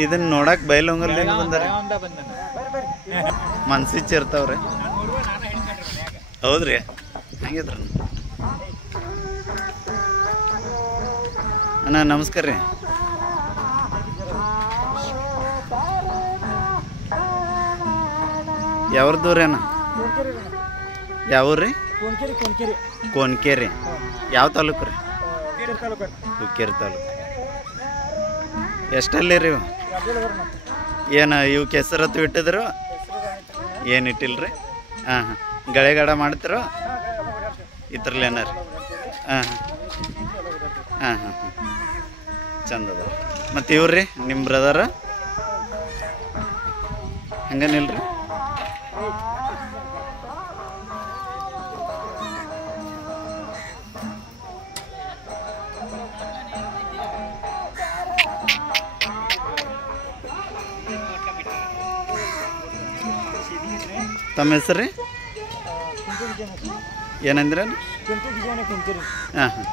ಇದನ್ನ ನೋಡಕ್ ಬೈಲೊಂಗಲ್ದಿಂದ ಬಂದಾರ ಮನ್ಸಿಚ್ಚ ಇರ್ತಾವ್ರಿ ಹೌದ್ರಿ ಹಂಗಿದ್ರ ಅಣ್ಣ ನಮಸ್ಕಾರ ರೀ ಯಾವ್ರದ್ದು ಅಣ್ಣ ಯಾವ್ರಿ ಕೋನ್ಕೇರಿ ಯಾವ ತಾಲೂಕು ರೀ ಹುಕ್ಕೇರಿ ತಾಲೂಕು ಎಷ್ಟಲ್ಲಿ ರೀ ಏನು ಇವಕ್ಕೆ ಹೆಸರತ್ತು ಇಟ್ಟಿದ್ರು ಏನು ಇಟ್ಟಿಲ್ರಿ ಹಾಂ ಹಾಂ ಗಳೆಗಾಡ ಮಾಡ್ತಿರೋ ಇದ್ರಲ್ಲೇನ ರೀ ಹಾಂ ಹಾಂ ಹಾಂ ಹಾಂ ಚಂದ ಅದ ಮತ್ತು ಇವ್ರಿ ನಿಮ್ಮ ಬ್ರದರ ಹಂಗೇನಿಲ್ರಿ ತಮ್ಮ ಹೆಸರು ರೀ ಏನಂದ್ರೆ ಹಾಂ ಹಾಂ